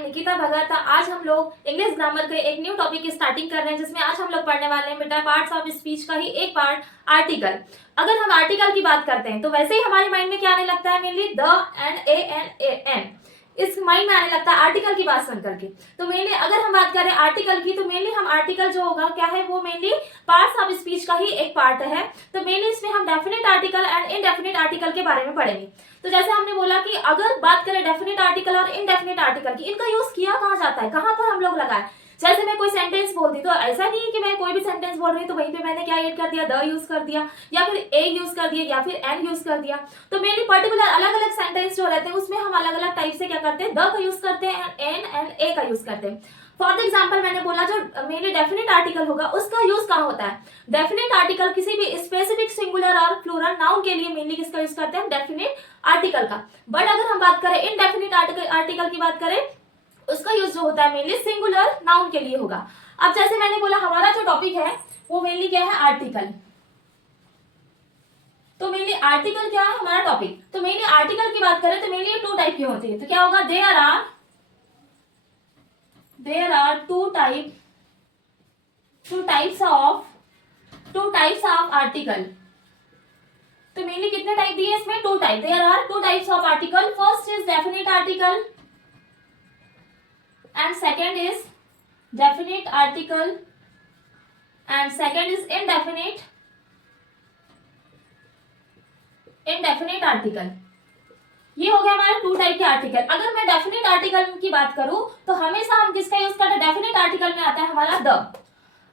M Nikita भगत। आज हम लोग इंग्लिश ग्रामर के एक न्यू टॉपिक की स्टार्टिंग कर रहे हैं, जिसमें आज हम लोग पढ़ने वाले हैं बेटा पार्ट्स ऑफ स्पीच का ही एक पार्ट आर्टिकल। अगर हम आर्टिकल की बात करते हैं तो वैसे ही हमारे माइंड में क्या आने लगता है, mainly the and a and an इस माइंड में आने लगता है आर्टिकल की बात सुन करके। तो मेनली अगर हम बात करें आर्टिकल की, तो मेनली हम आर्टिकल जो होगा क्या है, वो मेनली पार्ट्स ऑफ स्पीच का ही एक पार्ट है। तो मेनली इसमें हम definite article and indefinite article के बारे में पढ़ेंगे। तो जैसे हमने बोला कि अगर बात करें डेफिनेट आर्टिकल और इनडेफिनेट आर्टिकल की, इनका यूज किया कहाँ जाता है, कहाँ पर हम लोग लगाए। जैसे मैं कोई सेंटेंस बोल दी, तो ऐसा नहीं है कि मैं कोई भी सेंटेंस बोल रही हूँ तो वहीं पे मैंने क्या ऐड कर दिया, द यूज कर दिया या फिर ए यूज कर दिया या फिर एन यूज कर दिया। तो मेनली पर्टिकुलर अलग अलग सेंटेंस जो रहते हैं उसमें हम अलग अलग टाइप से क्या करते हैं, द का यूज करते हैं, एन एंड ए का यूज करते हैं। फॉर द एग्जाम्पल मैंने बोला जो मेनली डेफिनेट आर्टिकल होगा उसका यूज कहाँ होता है। डेफिनेट आर्टिकल किसी भी स्पेसिफिक सिंगुलर और प्लूरल नाउन के लिए मेनली किसका यूज करते हैं, डेफिनेट आर्टिकल का। बट अगर हम बात करें इनडेफिनेट आर्टिकल की बात करें, उसका यूज जो होता है मेनली सिंगुलर नाउन के लिए होगा। अब जैसे मैंने बोला हमारा जो टॉपिक है वो मेनली क्या है, आर्टिकल। तो मेनली आर्टिकल क्या है हमारा टॉपिक। तो मेनली आर्टिकल की बात करें तो मेनली टू टाइप की होती है। तो क्या होगा, there are two types of article. तो मेनली कितने टाइप दिए इसमें, two type. There are two types of article. First is definite article and second is definite article and second is indefinite article। ये हो गया हमारे टू टाइप के article. अगर मैं डेफिनेट आर्टिकल की बात करूं तो हमेशा हम किसका यूज करते हैं, डेफिनेट आर्टिकल में आता है हमारा द।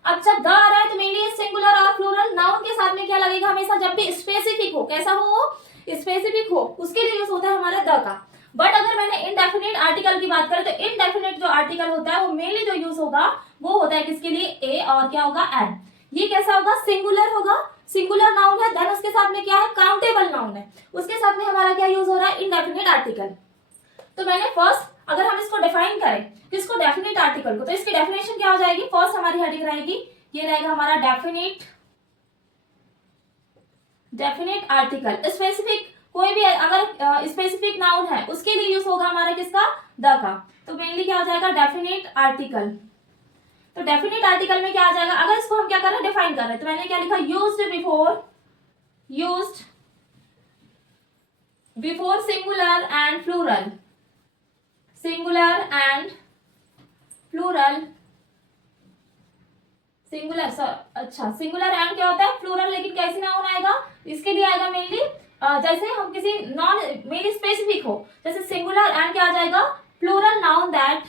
अब जब द आ रहा है तो मेनली सिंगुलर और प्लूरल नाउन के साथ में क्या लगेगा, हमेशा जब भी स्पेसिफिक हो, कैसा हो, स्पेसिफिक हो, उसके लिए यूज होता है हमारा द का। बट अगर मैंने इनडेफिनेट आर्टिकल की बात करें तो इनडेफिनेट जो आर्टिकल होता है वो मेनली जो यूज होगा वो होता है किसके लिए, ए और क्या होगा, एन। ये कैसा होगा, सिंगुलर होगा, सिंगुलर नाउन है, देन उसके साथ में क्या है, काउंटेबल नाउन है, उसके साथ में हमारा क्या यूज हो रहा है, इनडेफिनेट आर्टिकल। तो मैंने फर्स्ट अगर हम इसको डिफाइन करें किसको, डेफिनेट आर्टिकल को, तो इसकी डेफिनेशन क्या हो जाएगी, फर्स्ट हमारी हेडिंग रहेगी, ये रहेगा हमारा डेफिनेट आर्टिकल। स्पेसिफिक कोई भी अगर स्पेसिफिक नाउन है उसके लिए यूज होगा हमारा किसका, द का। तो मेनली क्या हो जाएगा, डेफिनेट आर्टिकल। तो डेफिनेट आर्टिकल में क्या आ जाएगा, अगर इसको हम क्या कर रहे हैं, डिफाइन कर रहे हैं, तो मैंने क्या लिखा, used before singular and plural singular and क्या होता है, प्लूरल। लेकिन कैसे नाउन आएगा, इसके लिए आएगा मेनली जैसे हम किसी नॉन मेनली स्पेसिफिक हो, जैसे सिंगुलर एंड क्या आ जाएगा, प्लूरल नाउन दैट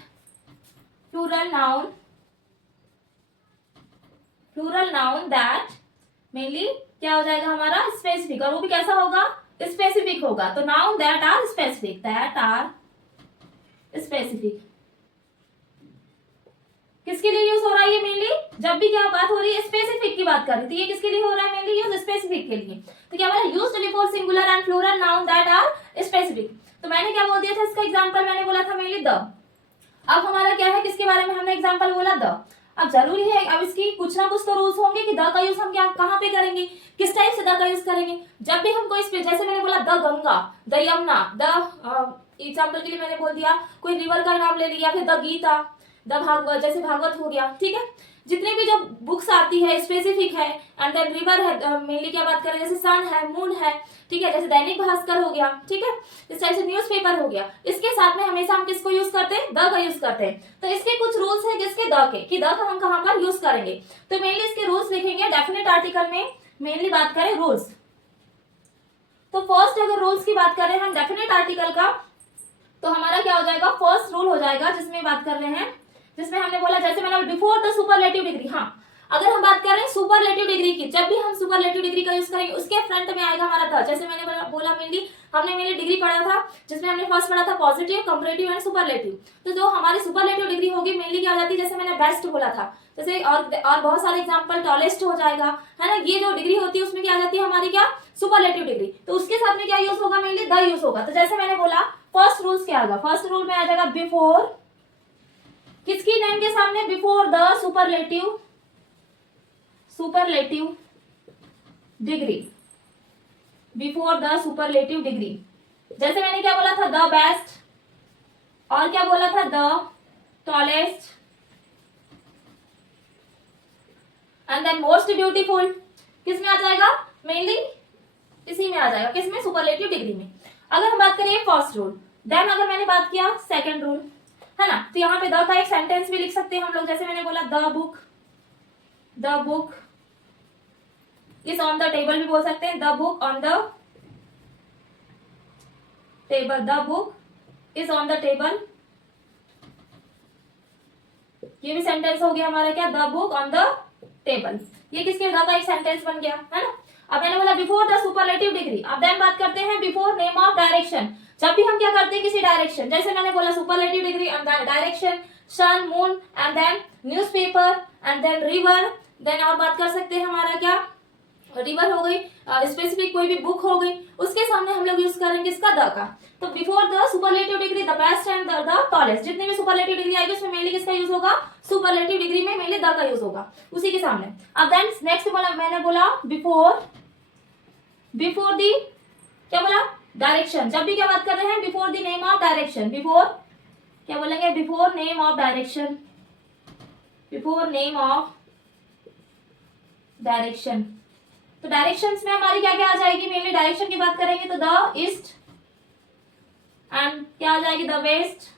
मेनली क्या हो जाएगा हमारा, स्पेसिफिक। और वो भी कैसा होगा, स्पेसिफिक होगा। तो नाउन दैट आर स्पेसिफिक किसके लिए यूज हो रहा है, ये मेनली जब भी क्या बात हो रही है, स्पेसिफिक की बात कर रही थी, ये किसके लिए हो रहा है, मेनली यूज स्पेसिफिक के लिए। तो क्या बोला, used before singular and plural noun that are specific. तो मैंने क्या बोल दिया था, इसका एग्जांपल मैंने बोला था मेनली द। अब हमारा क्या है, किसके बारे में हमने एग्जांपल बोला, द। अब जरूरी है, अब इसकी कुछ ना कुछ तो रूल्स होंगे कि द का यूज हम क्या कहाँ पे करेंगे, किस टाइप से द का यूज करेंगे। जब भी हम कोई जैसे मैंने बोला the Ganga, the Yamuna, the example के लिए मैंने बोल दिया कोई रिवर का नाम ले लिया, फिर द गीता, द भागवत, जैसे भागवत हो गया, ठीक है। जितने भी जो बुक्स आती है स्पेसिफिक है, एंड देन रिवर है, मेनली क्या बात करें, जैसे सन है, मून है, ठीक है, जैसे दैनिक भास्कर हो गया, ठीक है, इस टाइप से न्यूज़पेपर हो गया, इसके साथ में हमेशा हम किसको यूज करते हैं, द का यूज करते हैं। तो इसके कुछ रूल्स है किसके, द के, कि द का हम कहाँ पर यूज करेंगे। तो मेनली इसके रूल्स लिखेंगे डेफिनेट आर्टिकल में, मेनली बात करें रूल्स। तो फर्स्ट अगर रूल्स की बात करें हम डेफिनेट आर्टिकल का, तो हमारा क्या हो जाएगा, फर्स्ट रूल हो जाएगा जिसमें बात कर रहे हैं, जिसमें हमने बोला जैसे मैंने बिफोर द सुपरलेटिव डिग्री। हाँ, अगर हम बात करें सुपरलेटिव डिग्री की, जब भी हम सुपरलेटिव डिग्री का यूज करेंगे उसके फ्रंट में आएगा हमारा था। जैसे मैंने बोला मेनली हमने मेनली डिग्री पढ़ा था, जिसमें हमने फर्स्ट पढ़ा था पॉजिटिव, कंपैरेटिव एंड सुपरलेटिव। तो जो हमारी सुपरलेटिव डिग्री होगी मेनली क्या हो जाती है, जैसे मैंने बेस्ट बोला था, जैसे और बहुत सारे एग्जांपल, टॉलेस्ट हो जाएगा, है ना। ये जो डिग्री होती है उसमें क्या आ जाती है हमारी, क्या, सुपरलेटिव डिग्री। तो उसके साथ में क्या यूज होगा, मेनली द यूज होगा। तो जैसे मैंने बोला फर्स्ट रूल्स क्या होगा, फर्स्ट रूल में आ जाएगा बिफोर, किसकी नेम के सामने, before the superlative degree, before the superlative degree. जैसे मैंने क्या बोला था, द बेस्ट, और क्या बोला था, the tallest and then most beautiful, किस में आ जाएगा, मेनली इसी में आ जाएगा, किस में, सुपरलेटिव डिग्री में। अगर हम बात करें फर्स्ट रूल, देन अगर मैंने बात किया सेकंड रूल, है ना, तो यहाँ पे द का एक सेंटेंस भी लिख सकते हैं हम लोग, जैसे मैंने बोला the book is on the table भी बोल सकते हैं, the book on the table, the book is on the table, ये भी सेंटेंस हो गया हमारा क्या, the book on the table, ये किसके, द का एक सेंटेंस बन गया, है ना। अब मैंने बोला बिफोर द सुपरलेटिव डिग्री, अब देन बात करते हैं बिफोर नेम ऑफ डायरेक्शन। जब भी हम क्या करते हैं किसी डायरेक्शन, जैसे मैंने बोला superlative degree and direction, sun, moon and then newspaper and then river, then और बात कर सकते हैं हमारा क्या, रिवर हो गई, स्पेसिफिक कोई भी बुक हो गई, उसके सामने हम लोग यूज करेंगे इसका द का। तो before the superlative degree, the best and the tallest, जितने भी सुपरलेटिव डिग्री आएगी उसमें मेनली किसका यूज होगा, सुपरलेटिव डिग्री में मेनली द का यूज होगा उसी के सामने। अब देन नेक्स्ट बोला, मैंने बोला बिफोर दी, क्या बोला, डायरेक्शन, जब भी क्या बात कर रहे हैं, before the name of direction, before क्या बोलेंगे, before name of direction, before name of direction. तो डायरेक्शंस में हमारी क्या क्या आ जाएगी, मेनली डायरेक्शन की बात करेंगे तो द ईस्ट एंड क्या आ जाएगी, the west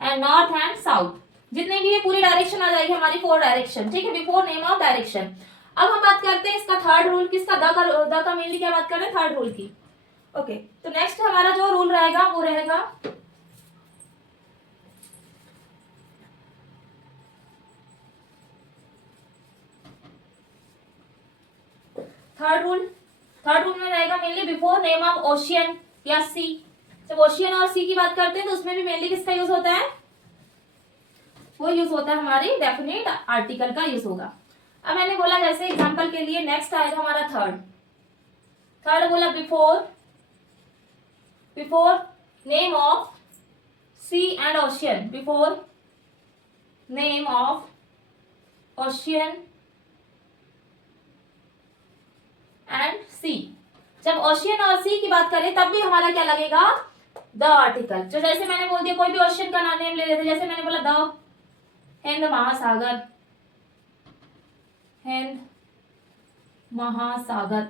and north and south, जितने भी ये पूरी डायरेक्शन आ जाएगी हमारी 4 डायरेक्शन, ठीक है, बिफोर नेम ऑफ डायरेक्शन। अब हम बात करते हैं इसका थर्ड रूल, किसका, द का मेनली क्या बात कर रहे हैं, थर्ड रूल की। ओके, तो नेक्स्ट हमारा जो रूल रहेगा वो रहेगा थर्ड रूल में रहेगा mainly before name of ocean या सी। जब ओशियन और सी की बात करते हैं तो उसमें भी मेनली किसका यूज होता है, वो यूज होता है हमारी डेफिनेट आर्टिकल का यूज होगा। अब मैंने बोला जैसे एग्जांपल के लिए नेक्स्ट आएगा हमारा थर्ड बोला before name of sea and ocean, before name of ocean and sea. जब ओशियन और सी की बात करें तब भी हमारा क्या लगेगा, द आर्टिकल। जो जैसे मैंने बोल दिया कोई भी ओशियन का नेम ले लेते, जैसे मैंने बोला द हिंद महासागर, हिंद महासागर,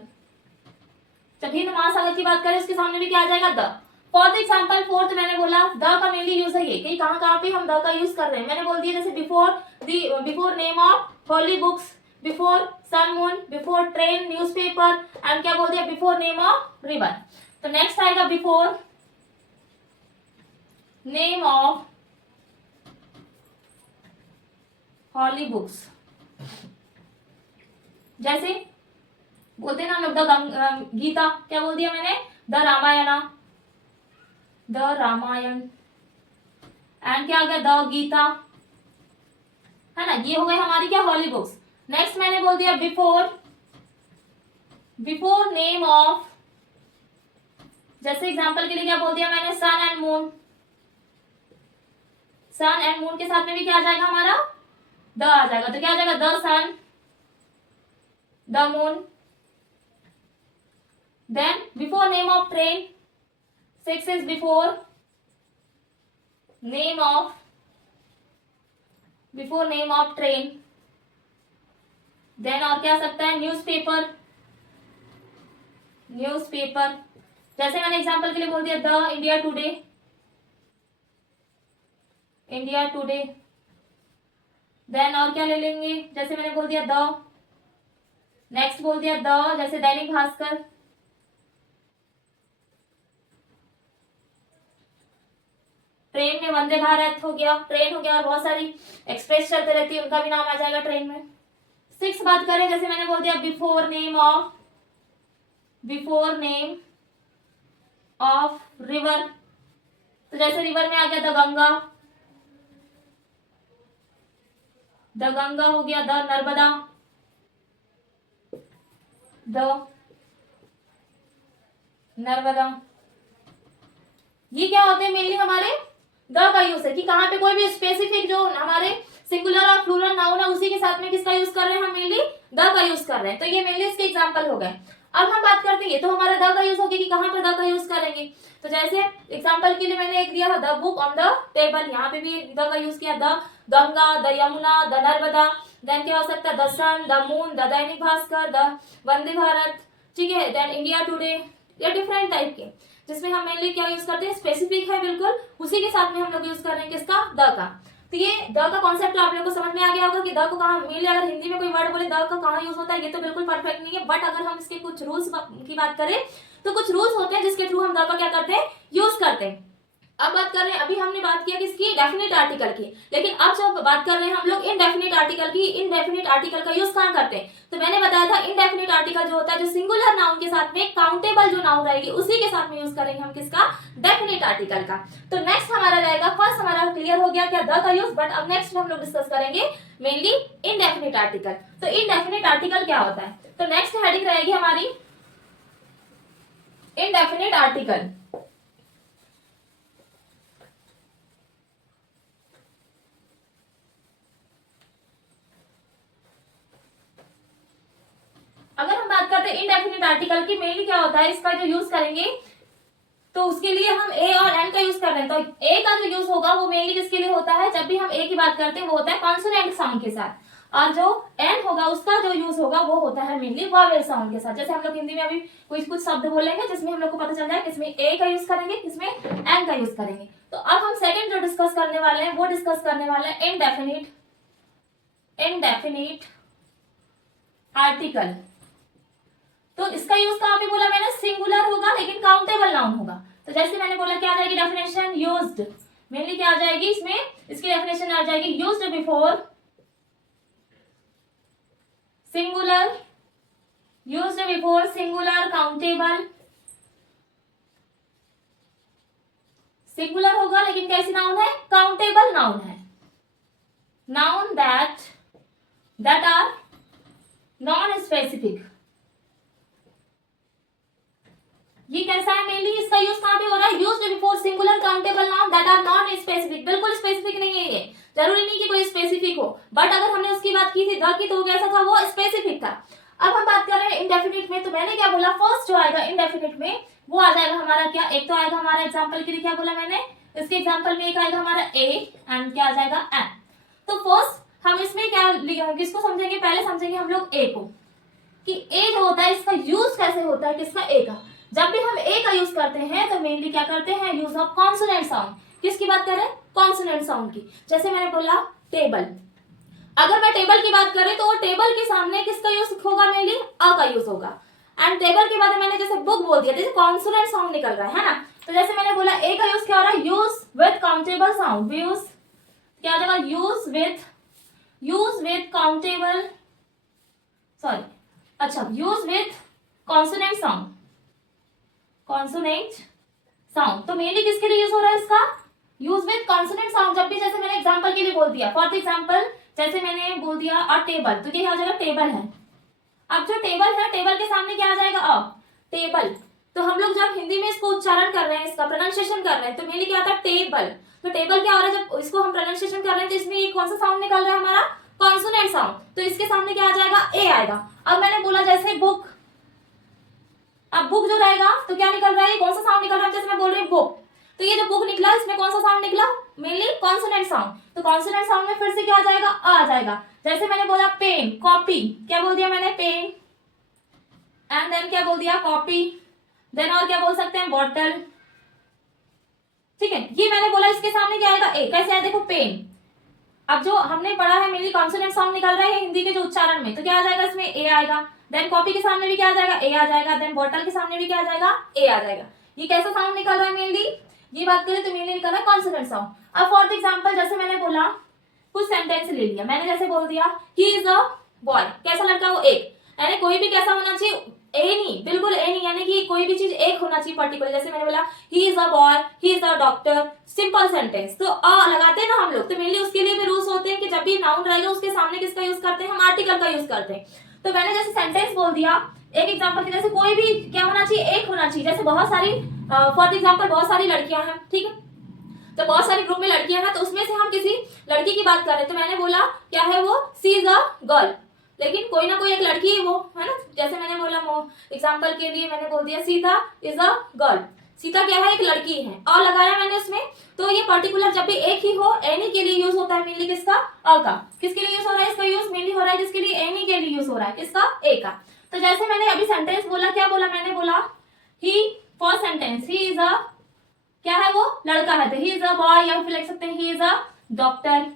जब हिंद महासागर की बात करें उसके सामने भी क्या आ जाएगा, द। फॉर एग्जाम्पल फोर्थ मैंने बोला द का मेनली यूज है ये, कहीं कहाँ पे हम द का यूज कर रहे हैं, मैंने बोल दिया जैसे before name of holy books, before sun moon, before train, newspaper and क्या बोल दिया, बिफोर नेम ऑफ रिवर। तो नेक्स्ट आएगा before name of holy books, जैसे बोलते हैं ना हम लोग द गीता, क्या बोल दिया मैंने, द रामायण एंड क्या आ गया, द गीता, है ना, ये हो गई हमारी क्या, हॉली बुक्स। नेक्स्ट मैंने बोल दिया बिफोर नेम ऑफ, जैसे एग्जांपल के लिए क्या बोल दिया मैंने, sun and moon, sun and moon के साथ में भी क्या आ जाएगा हमारा, द आ जाएगा, तो क्या आ जाएगा, the sun the moon. Then before name of train, 6 is before name of train. Then और क्या आ सकता है, न्यूज़पेपर, जैसे मैंने एग्जांपल के लिए बोल दिया द इंडिया टुडे। देन और क्या ले लेंगे, जैसे मैंने बोल दिया द, नेक्स्ट बोल दिया द, जैसे दैनिक भास्कर, ट्रेन में वंदे भारत हो गया, ट्रेन हो गया, और बहुत सारी एक्सप्रेस चलते रहती है उनका भी नाम आ जाएगा ट्रेन में। 6 बात करें, जैसे मैंने बोल दिया बिफोर नेम ऑफ रिवर, तो जैसे रिवर में आ गया द गंगा हो गया, द नर्मदा। ये क्या होते हैं, मेनली हमारे द का यूज है कि कहाँ पे कोई भी स्पेसिफिक जो हमारे सिंगुलर और प्लूरल नाउन है उसी के साथ में किसका यूज कर रहे हैं, हम मेनली द का यूज कर रहे हैं। तो ये मेनली इसके एग्जांपल हो गए। अब हम बात करते हैं, ये तो हमारा द का यूज हो गया कि कहाँ पर द का यूज करेंगे। तो जैसे एग्जांपल के लिए मैंने एक दिया था the book on the table, यहाँ पे भी द का यूज किया, the Ganga, the Yamuna, the Narmada, then क्या हो सकता है the sun, the moon, the Dainik Bhaskar, the Vande Bharat, ठीक है, देन इंडिया टुडे, ये डिफरेंट टाइप के जिसमें हम मेनली क्या यूज करते हैं, स्पेसिफिक है बिल्कुल, उसी के साथ में हम लोग यूज कर रहे हैं किसका, द का। तो ये द का कॉन्सेप्ट आप लोगों को समझ में आ गया होगा कि द को कहाँ मेनली, अगर हिंदी में कोई वर्ड बोले द का कहाँ यूज होता है, ये तो बिल्कुल परफेक्ट नहीं है, बट अगर हम इसके कुछ रूल्स की बात करें तो कुछ रूल्स होते हैं जिसके थ्रू हम द का क्या करते हैं, यूज करते हैं। अब बात कर रहे हैं, अभी हमने बात किया किसकी, डेफिनेट आर्टिकल की, लेकिन अब जब बात कर रहे हैं हम लोग इनडेफिनेट आर्टिकल की, इनडेफिनेट आर्टिकल का यूज कहाँ करते हैं, तो मैंने बताया था इनडेफिनेट आर्टिकल जो होता है, जो सिंगुलर नाउन के साथ में काउंटेबल जो नाउन रहेगी उसी के साथ में यूज करेंगे हम किसका, डेफिनेट आर्टिकल का। तो नेक्स्ट हमारा रहेगा, फर्स्ट हमारा क्लियर हो गया क्या द का यूज, बट अब नेक्स्ट हम लोग डिस्कस करेंगे मेनली इनडेफिनेट आर्टिकल। तो इनडेफिनेट आर्टिकल क्या होता है, तो नेक्स्ट हेडिंग रहेगी हमारी इनडेफिनेट आर्टिकल। अगर हम बात करते हैं इनडेफिनेट आर्टिकल की, मेनली क्या होता है, इसका जो यूज करेंगे तो उसके लिए हम ए और एन का यूज कर रहे हैं। तो ए का जो यूज होगा वो मेनली किसके लिए होता है, जब भी हम ए की बात करते हैं वो होता है कॉन्सोनेंट साउंड के साथ, और जो एन होगा उसका जो यूज होगा वो होता है मेनली वॉवेल साउंड के साथ। जैसे हम लोग हिंदी में अभी कुछ शब्द बोलेंगे जिसमें हम लोग को पता चल जाए किसमें ए का यूज करेंगे, किसमें एन का यूज करेंगे। तो अब हम सेकंड जो डिस्कस करने वाले हैं वो डिस्कस करने वाले हैं इनडेफिनिट आर्टिकल। तो इसका यूज कहां पे बोला मैंने, सिंगुलर होगा लेकिन काउंटेबल नाउन होगा। तो जैसे मैंने बोला क्या आ जाएगी डेफिनेशन, यूज्ड, मेनली क्या आ जाएगी इसमें, इसकी डेफिनेशन आ जाएगी used before singular, used before singular countable, singular होगा लेकिन कैसी नाउन है, काउंटेबल नाउन है, noun that are non specific. ये कैसा है, मेनली इसका यूज कहां पे हो रहा है, used before singular countable noun that are not specific. बिल्कुल स्पेसिफिक नहीं है, ये जरूरी नहीं कि कोई स्पेसिफिक हो, बट अगर हमने उसकी बात की थी द की, तो वो कैसा था, वो स्पेसिफिक था। अब हम बात कर रहे हैं इंडेफिनिट में, तो मैंने क्या बोला, फर्स्ट जो आएगा इंडेफिनिट में वो आ जाएगा हमारा क्या, एक तो आएगा हमारा एग्जाम्पल के लिए क्या बोला मैंने, इसके एग्जाम्पल में एक आएगा हमारा ए एंड क्या आ जाएगा एन। तो फर्स्ट हम इसमें क्या किसको समझेंगे, पहले समझेंगे हम लोग ए को, कि ए जो होता है इसका यूज कैसे होता है, किसका, ए का। जब भी हम ए का यूज करते हैं तो मेनली क्या करते हैं, यूज ऑफ कॉन्सोनेंट साउंड। किसकी बात कर रहे हैं, कॉन्सोनेंट साउंड की। जैसे मैंने बोला टेबल, अगर मैं टेबल की बात करें तो वो टेबल के सामने किसका यूज होगा, मेनली अ का यूज होगा। एंड टेबल के बाद मैंने जैसे बुक बोल दिया, जैसे कॉन्सोनेंट साउंड निकल रहा है ना, तो जैसे मैंने बोला ए का यूज क्या हो रहा है, use with countable sound, use क्या आ जाएगा, यूज विथ काउंटेबल, सॉरी अच्छा, use with consonant sound, consonant sound. तो मेनली किसके लिए यूज हो रहा है इसका, यूज विथ कॉन्सोनेंट साउंड। जब भी जैसे मैंने एग्जांपल के लिए बोल दिया, फॉर एग्जांपल जैसे मैंने बोल दिया अ टेबल, तो ये आ जाएगा टेबल है। अब जो टेबल है, टेबल के सामने क्या आ जाएगा, अ टेबल। तो हम लोग जब हिंदी में इसको उच्चारण कर रहे हैं, इसका प्रोनाउंसिएशन कर रहे हैं, तो मेनली क्या आता है, टेबल। तो टेबल क्या हो रहा है, जब इसको हम प्रोनाउंसिएशन कर रहे हैं तो इसमें ये कौन सा साउंड निकल रहा है हमारा, कॉन्सोनेंट साउंड। तो इसके सामने क्या आ जाएगा, ए आएगा। अब मैंने बोला जैसे बुक, अब बुक जो रहेगा तो क्या निकल रहा है, कौन सा साउंड निकल रहा है, जैसे मैं बोल रही हूँ बुक, तो ये जो बुक निकला इसमें कौन सा साउंड निकला, मेनली कॉन्सोनेंट साउंड। तो कॉन्सोनेंट साउंड में फिर से क्या आ जाएगा, आ जाएगा। जैसे मैंने बोला पेन, कॉपी, क्या बोल दिया मैंने, पेन, एंड देन क्या बोल दिया, कॉपी, देन और क्या बोल सकते हैं, बॉटल, ठीक है। ये मैंने बोला इसके सामने क्या आएगा, ए। कैसे आया, देखो पेन। अब जो हमने पढ़ा है मेनली कॉन्सोनेंट साउंड निकल रहा है हिंदी के जो उच्चारण में, तो क्या आ जाएगा इसमें, ए आएगा। देन कॉपी के सामने भी क्या आ जाएगा, ए आ जाएगा। देन बॉटल के सामने भी क्या आ जाएगा, ए आ जाएगा। ये कैसा साउंड निकल रहा है, मेनली ये बात करें तो मेनली निकल रहा है कॉन्सोनेंट साउंड। अब फॉर एग्जांपल जैसे मैंने बोला, कुछ सेंटेंस ले लिया मैंने, जैसे बोल दिया ही इज अ बॉय, कैसा लड़का, वो एक, यानी कोई भी कैसा होना चाहिए, ए नहीं, बिल्कुल ए नहीं, यानी कि कोई भी चीज एक होना चाहिए पर्टिकुलर। जैसे मैंने बोला ही is a boy, he is a doctor, simple sentence, तो अ लगाते हैं ना हम लोग, तो मेनली उसके लिए भी रूल्स होते हैं कि जब भी नाउन रहेगा उसके सामने किसका यूज करते हैं, हम आर्टिकल का यूज करते हैं। तो मैंने जैसे सेंटेंस बोल दिया, एक एग्जांपल के जैसे कोई भी क्या होना चाहिए, एक होना चाहिए। जैसे बहुत सारी फॉर एग्जांपल बहुत सारी लड़कियां हैं, ठीक है, तो बहुत सारी ग्रुप में लड़कियां हैं, तो उसमें से हम किसी लड़की की बात कर रहे हैं, तो मैंने बोला क्या है वो, सी इज अ गर्ल। लेकिन कोई ना कोई एक लड़की है वो, है ना। जैसे मैंने बोला एग्जाम्पल के लिए मैंने बोल दिया Sita is a girl, Sita क्या है, एक लड़की है, और लगाया मैंने उसमें। तो ये पर्टिकुलर जब भी एक ही हो, एनी के लिए यूज होता है मेनली, किसका, अ का। किसके लिए यूज हो रहा है, इसका यूज मेनली हो रहा है किसके लिए, एनी के लिए यूज हो रहा है, किसका, ए का। तो जैसे मैंने अभी सेंटेंस बोला, क्या बोला मैंने, बोला he, first sentence, he is a, क्या है वो, लड़का है, तो ही इज अ बॉय, या फिर लिख सकते हैं ही इज अ डॉक्टर,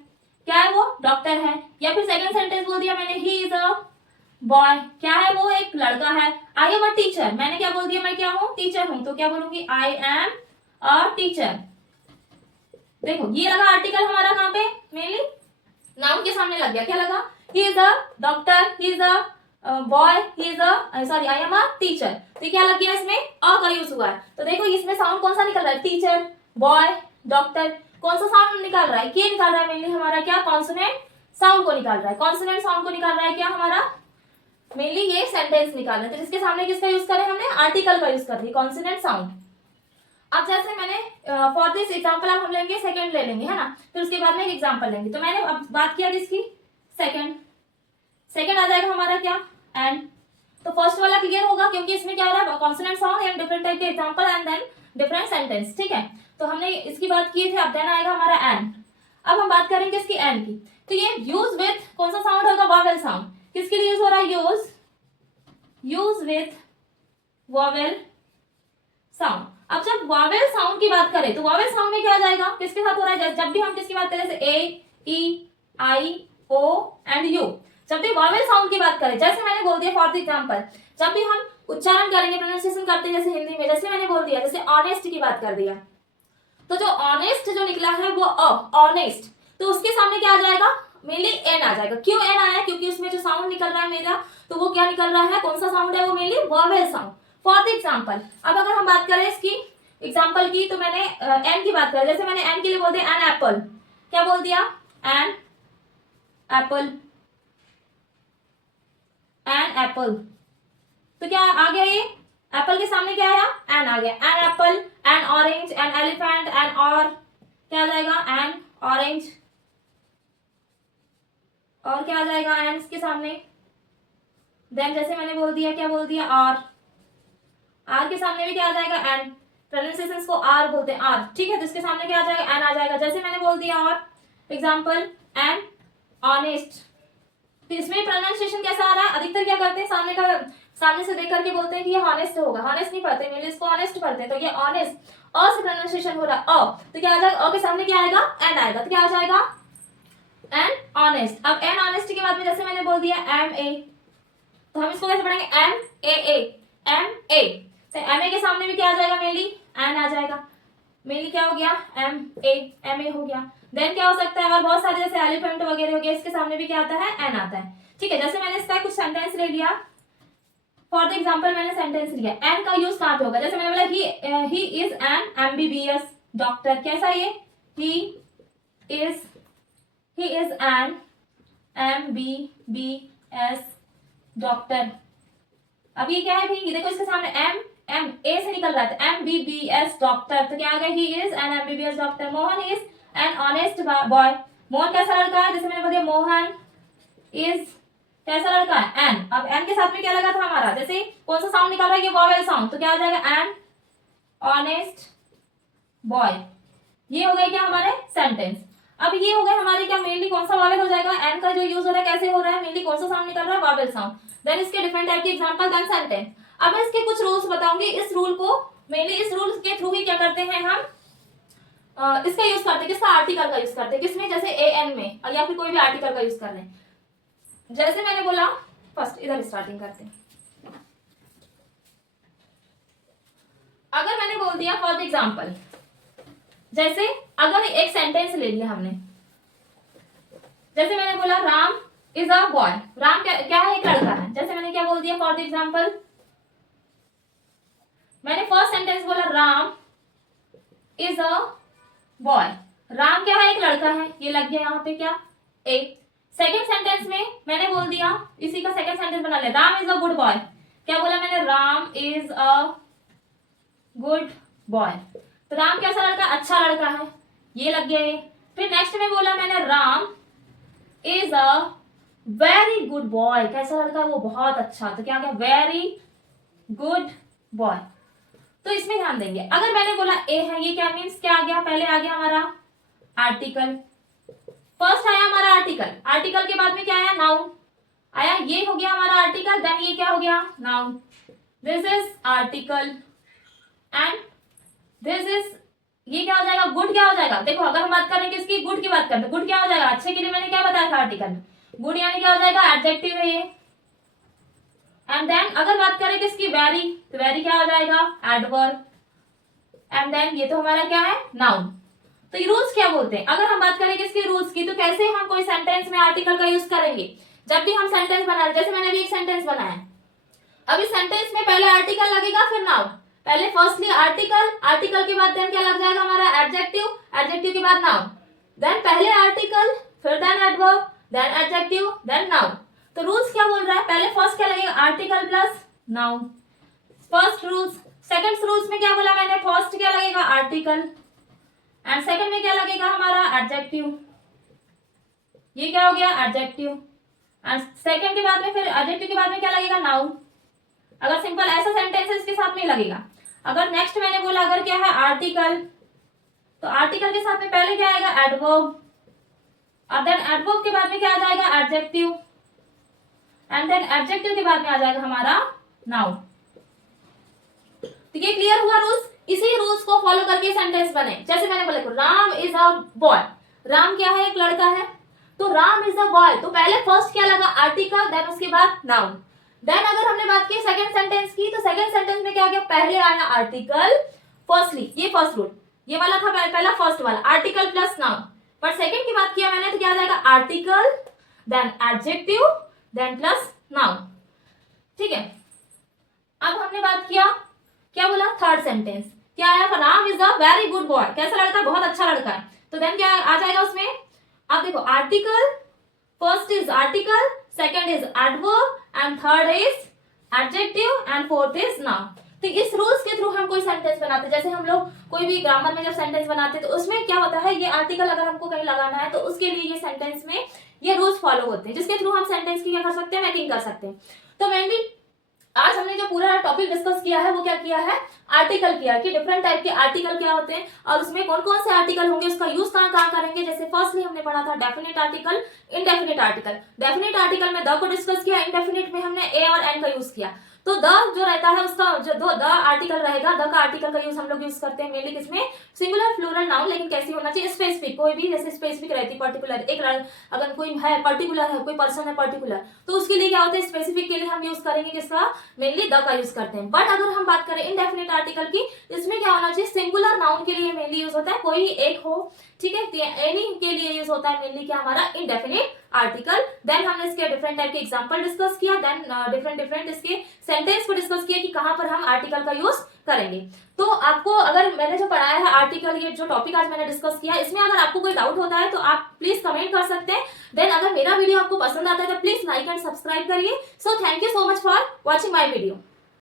क्या है वो, डॉक्टर है। या फिर सेकंड सेंटेंस बोल दिया मैंने, ही इज अ बॉय, क्या है वो, एक लड़का है। आई एम अ टीचर, मैंने क्या बोल दिया, मैं क्या हूँ, टीचर हूं, तो क्या बोलूंगी, आई एम अ टीचर। देखो ये लगा आर्टिकल हमारा कहाँ पे, मेनली नाउन के सामने लग गया, क्या लगा, ही is a doctor, he is a boy, he is a, sorry, I am a teacher. तो क्या लग गया, इसमें अ का यूज हुआ है। तो देखो इसमें साउंड कौन सा निकल रहा है, टीचर, बॉय, डॉक्टर, कौन सा साउंड निकाल रहा है, के निकाल रहा है मेनली हमारा, क्या, कॉन्सोनेंट साउंड को निकाल रहा है, कॉन्सोनेंट साउंड को निकाल रहा है, क्या हमारा, मेनली ये सेंटेंस निकालना है। तो जिसके सामने किसका यूज करें हमने, आर्टिकल का यूज कर दिया, कॉन्सोनेंट साउंड। अब जैसे मैंने फॉर दिस एग्जांपल अब हम लेंगे सेकंड ले लेंगे, है ना, फिर उसके बाद में एक एग्जांपल लेंगे। तो मैंने अब बात किया किसकी, सेकंड, सेकंड आ जाएगा हमारा क्या, एंड। तो फर्स्ट वाला क्लियर होगा क्योंकि इसमें क्या हो रहा है, consonant sound and different type के example and then different sentence, ठीक है। तो हमने इसकी बात की थी, अब देन आएगा हमारा एंड। अब हम बात करेंगे इसकी एंड की। तो ये यूज विथ कौन सा साउंड होगा, वॉवेल साउंड। किसके लिए यूज हो रहा है, यूज विथ वॉवेल साउंड। अब जब वॉवेल साउंड की बात करें तो वॉवेल साउंड में क्या आ जाएगा, किसके साथ हो रहा है, जब भी हम किसकी बात करें, जैसे ए, ई, आई, ओ एंड यू, जब भी वॉवेल साउंड की बात करें, जैसे मैंने बोल दिया फॉर एग्जांपल, जब भी हम उच्चारण करेंगे, प्रोनाउंसिएशन करते हैं, जैसे हिंदी में, जैसे मैंने बोल दिया, जैसे ऑनेस्ट की बात कर दिया, तो जो ऑनेस्ट जो निकला है वो ऑनेस्ट, तो उसके सामने क्या आ जाएगा, मेनली एन आ जाएगा। क्यों एन आया, क्योंकि उसमें जो साउंड निकल रहा है मेरा, तो वो क्या निकल रहा है, कौन सा साउंड है वो, mainly vowel sound. For example अब अगर हम बात करें इसकी एग्जांपल की, तो मैंने एन की बात करें, जैसे मैंने एन के लिए बोल दिया एन एप्पल, क्या बोल दिया, एन एप्पल, एन एप्पल, तो क्या आ गया, ये एप्पल के सामने क्या आया, एन आ गया, an apple, an orange, an elephant, an, और क्या आ जाएगा, एन ऑरेंज, और क्या आ जाएगा एन इसके सामने, देन जैसे मैंने बोल दिया, क्या बोल दिया, आर के सामने भी क्या आ जाएगा, एन, प्रोनाउंसिएशन को आर बोलते हैं, आर, ठीक है। तो इसके सामने क्या आ जाएगा, एन आ जाएगा। जैसे मैंने बोल दिया और एग्जांपल, एन ऑनेस्ट, तो इसमें प्रोनाउंसिएशन कैसा आ रहा है, अधिकतर क्या करते हैं, सामने से देख करके बोलते हैं कि ये हॉनेस्ट होगा, हॉनेस्ट नहीं पढ़ते, मेरे इसको ऑनेस्ट पढ़ते हैं, तो ये ऑनेस्ट, अ से प्रोनाउंसिएशन हो रहा है, तो क्या आ जाएगा, अ के सामने क्या आएगा, एन आएगा, तो क्या आ जाएगा, एन ऑनेस्ट। अब एन ऑनेस्ट के बाद में जैसे मैंने बोल दिया एम ए, तो हम इसको कैसे पढ़ेंगे, एम ए, एम ए, तो एम ए के सामने भी क्या आ जाएगा, मेनली एन आ जाएगा, मेनली क्या हो गया, एम ए हो गया। देन क्या हो सकता है, और बहुत सारे जैसे एलिफेंट वगैरह हो गया, इसके सामने भी क्या आता है, एन आता है, ठीक है। जैसे मैंने इसका कुछ सेंटेंस ले लिया, फॉर द एग्जाम्पल मैंने सेंटेंस लिया, एन का यूज कहाँ पे होगा, जैसे मैंने बोला he is an MBBS doctor, कैसा ये, he is an MBBS doctor. अब ये क्या है भाई, ये देखो इसके सामने एम ए से निकल रहा था, एमबीबीएस डॉक्टर, तो क्या आ गया, he is an MBBS doctor. Mohan is an honest boy, Mohan कैसा लड़का है, जैसे मैंने बोल दिया मोहन इज कैसा लड़का है, एन। अब एन के साथ में क्या लगा था हमारा, जैसे कौन सा साउंड निकल रहा है, ये वॉवेल साउंड, तो क्या आ जाएगा, एन ऑनेस्ट बॉय। ये हो गए क्या हमारे सेंटेंस। अब ये हो गए हमारे क्या, मेनली कौन सा वॉवेल हो जाएगा, एन का जो यूज हो रहा है कैसे हो रहा है, मेनली कौन सा साउंड निकल रहा है, वॉवेल साउंड। देन इसके डिफरेंट टाइप के एग्जांपल, देन सेंटेंस। अब मैं इसके कुछ रूल्स बताऊंगी, इस रूल को मेनली इस रूल के थ्रू ही क्या करते हैं हम इसका यूज करते हैं, किसका, आर्टिकल का यूज करते हैं, किसमें, जैसे ए एन में, या फिर कोई भी आर्टिकल का यूज कर लें। जैसे मैंने बोला, फर्स्ट इधर स्टार्टिंग करते हैं। अगर मैंने बोल दिया फॉर एग्जाम्पल, जैसे अगर एक सेंटेंस ले लिया हमने, जैसे मैंने बोला Ram is a boy, Ram क्या है, एक लड़का है। जैसे मैंने क्या बोल दिया फॉर एग्जाम्पल, मैंने फर्स्ट सेंटेंस बोला Ram is a boy, Ram क्या है, एक लड़का है, ये लग गया यहाँ पे क्या, एक। सेकंड सेंटेंस में मैंने बोल दिया, इसी का सेकंड सेंटेंस बना लिया, Ram is a good boy, क्या बोला मैंने, Ram is a good boy, तो राम कैसा लड़का, अच्छा लड़का है, ये लग गया ये। फिर नेक्स्ट में बोला मैंने Ram is a very good boy, कैसा लड़का है वो, बहुत अच्छा। तो क्या हो गया, वेरी गुड बॉय। तो इसमें ध्यान देंगे, अगर मैंने बोला ए है, ये क्या मीन्स क्या आ गया, पहले आ गया हमारा आर्टिकल, फर्स्ट आया हमारा आर्टिकल, आर्टिकल के बाद में क्या आया, नाउन आया, ये हो गया हमारा आर्टिकल, देन ये क्या हो गया, noun. This is article and this is, ये क्या हो जाएगा, गुड क्या हो जाएगा। देखो अगर हम बात करें किसकी, गुड की बात करें तो गुड क्या हो जाएगा, अच्छे के लिए मैंने क्या बताया था आर्टिकल में, गुड यानी क्या हो जाएगा, एडजेक्टिव है ये। एंड देन अगर बात करें किसकी, वेरी, तो वेरी क्या हो जाएगा, एडवर्ब। एंड देन ये तो हमारा क्या है, नाउन। तो ये रूल्स क्या बोलते हैं, अगर हम बात करें किसके रूल्स की, तो कैसे हम कोई सेंटेंस में आर्टिकल का यूज करेंगे। जब भी हम सेंटेंस बना रहे, जैसे मैंने अभी एक सेंटेंस बनाया, अब इस सेंटेंस में पहले आर्टिकल लगेगा फिर नाउन, पहले फर्स्टली आर्टिकल, आर्टिकल के बाद देन क्या लग जाएगा हमारा, एडजेक्टिव, एडजेक्टिव के बाद नाउन, देन पहले आर्टिकल फिर then adverb then adjective then noun. तो रूल्स क्या बोल रहा है, पहले फर्स्ट क्या लगेगा, article plus noun, first rules. Second rules में क्या बोला मैंने, फर्स्ट क्या लगेगा, आर्टिकल, एंड सेकंड में क्या लगेगा हमारा, एडजेक्टिव, ये क्या हो गया, एडजेक्टिव, एंड सेकंड के बाद में फिर एडजेक्टिव के बाद में क्या लगेगा, नाउन। अगर सिंपल ऐसा सेंटेंस है इसके साथ में लगेगा। अगर नेक्स्ट मैंने बोला अगर क्या है, आर्टिकल, तो आर्टिकल के साथ में पहले क्या आएगा, एडवर्ब, और देन एडवर्ब के बाद में क्या आ जाएगा, एडजेक्टिव, एंड देन एडजेक्टिव के बाद में आ जाएगा हमारा नाउन। तो ये क्लियर हुआ रूल्स। इसी रूल्स को फॉलो करके सेंटेंस बने। जैसे मैंने बोला Ram is a boy, Ram क्या है, एक लड़का है, तो राम इज अ बॉय, तो पहले फर्स्ट क्या लगा, आर्टिकल, देन उसके बाद नाउन। देन अगर हमने बात की सेकंड सेंटेंस की, तो सेकंड सेंटेंस में क्या गया, पहले आया आर्टिकल, फर्स्टली, ये फर्स्ट रूल, ये वाला था पहला फर्स्ट वाला, article plus noun. But second की बात किया मैंने तो क्या आ जाएगा, article then adjective then plus noun. ठीक है, अब हमने बात किया, क्या बोला, थर्ड सेंटेंस क्या आया, Ram is a very good boy, कैसा लड़का, बहुत अच्छा लड़का है। तो देन क्या आ जाएगा उसमें, अब देखो article, first is article, second is adverb and third is adjective and fourth is noun. तो इस रूल्स के थ्रू हम कोई सेंटेंस बनाते हैं। जैसे हम लोग कोई भी ग्रामर में जब सेंटेंस बनाते हैं तो उसमें क्या होता है, ये आर्टिकल अगर हमको कहीं लगाना है तो उसके लिए ये सेंटेंस में ये रूल्स फॉलो होते हैं, जिसके थ्रू हम सेंटेंस की क्या कर सकते हैं, मेकिंग कर सकते हैं। तो मेनली आज हमने जो पूरा टॉपिक डिस्कस किया है वो क्या किया है, आर्टिकल किया कि डिफरेंट टाइप के आर्टिकल क्या होते हैं और उसमें कौन कौन से आर्टिकल होंगे, उसका यूज कहाँ करेंगे। जैसे फर्स्टली हमने पढ़ा था definite article, indefinite article. Definite article में द को डिस्कस किया, इनडेफिनेट में हमने ए और एन का यूज किया। तो द जो रहता है उसका जो द आर्टिकल रहेगा, द का आर्टिकल का यूज हम लोग यूज करते हैं मेनली किसमें, सिंगुलर प्लूरल नाउन, लेकिन कैसी होना चाहिए, स्पेसिफिक। कोई भी जैसे स्पेसिफिक रहती है, पर्टिकुलर, एक अगर कोई है पर्टिकुलर है, कोई पर्सन है पर्टिकुलर, तो उसके लिए क्या होता है, स्पेसिफिक के लिए हम यूज करेंगे किसका, मेनली द का यूज करते हैं। बट अगर हम बात करें इनडेफिनेट आर्टिकल की, इसमें क्या होना चाहिए, सिंगुलर नाउन के लिए मेनली यूज होता है, कोई एक हो, ठीक है, एनी के लिए यूज होता है मेनली क्या हमारा, इनडेफिनेट आर्टिकल। देन हमने इसके डिफरेंट टाइप के एग्जांपल डिस्कस किया, देन डिफरेंट इसके सेंटेंस को डिस्कस किया कि कहां पर हम आर्टिकल का यूज करेंगे। तो आपको अगर मैंने जो पढ़ाया है आर्टिकल, ये जो टॉपिक आज मैंने डिस्कस किया, इसमें अगर आपको कोई डाउट होता है तो आप प्लीज कमेंट कर सकते हैं। देन अगर मेरा वीडियो आपको पसंद आता है तो प्लीज लाइक एंड सब्सक्राइब करिए। So thank you so much for watching my video.